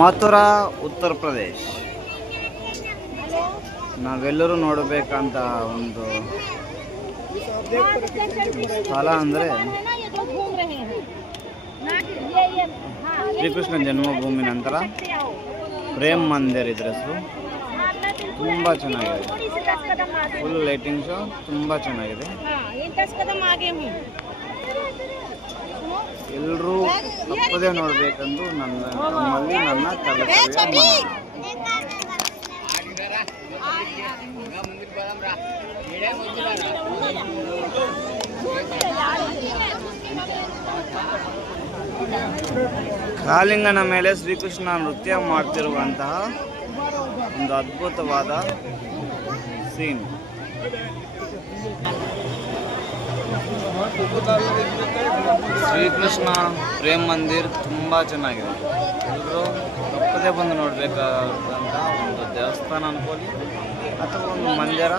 ಮಥುರಾ ಉತ್ತರ ಪ್ರದೇಶ್ ನಾವೆಲ್ಲರೂ ನೋಡಬೇಕಂತ ಒಂದು ಸ್ಥಳ ಅಂದರೆ ಶ್ರೀಕೃಷ್ಣ ಜನ್ಮಭೂಮಿ ನಂತರ ಪ್ರೇಮ್ ಮಂದಿರ್ ಇದ್ರ ಹೆಸರು. ತುಂಬ ಚೆನ್ನಾಗಿದೆ, ಫುಲ್ ಲೈಟಿಂಗ್ ಶೋ ತುಂಬ ಚೆನ್ನಾಗಿದೆ. ಎಲ್ಲರೂ ತಪ್ಪದೇ ನೋಡಬೇಕೆಂದು ನನ್ನ ಕರ್ತವ್ಯ. ಕಾಲಿಂಗನ ಮೇಲೆ ಶ್ರೀಕೃಷ್ಣ ನೃತ್ಯ ಮಾಡ್ತಿರುವಂತಹ ಒಂದು ಅದ್ಭುತವಾದ ಸೀನ್. ಶ್ರೀಕೃಷ್ಣ ಪ್ರೇಮ್ ಮಂದಿರ್ ತುಂಬ ಚೆನ್ನಾಗಿದೆ. ಎಲ್ಲರೂ ತಪ್ಪದೇ ಬಂದು ನೋಡಬೇಕಾದಂತಹ ಒಂದು ದೇವಸ್ಥಾನ ಅನ್ಕೊಳ್ಳಿ ಅಥವಾ ಒಂದು ಮಂದಿರ.